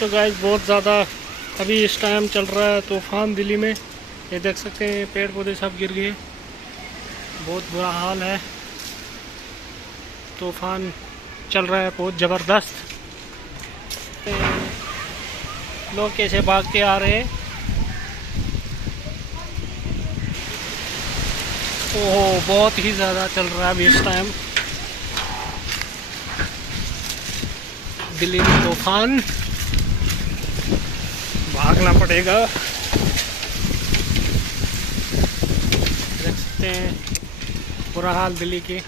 तो गाइस बहुत ज़्यादा अभी इस टाइम चल रहा है तूफ़ान दिल्ली में। ये देख सकते हैं पेड़ पौधे सब गिर गए, बहुत बुरा हाल है। तूफ़ान चल रहा है बहुत ज़बरदस्त। लोग कैसे भागते आ रहे हैं। ओहो बहुत ही ज़्यादा चल रहा है अभी इस टाइम दिल्ली में तूफ़ान। भागना पड़ेगा। देख सकते हैं बुरा हाल दिल्ली की।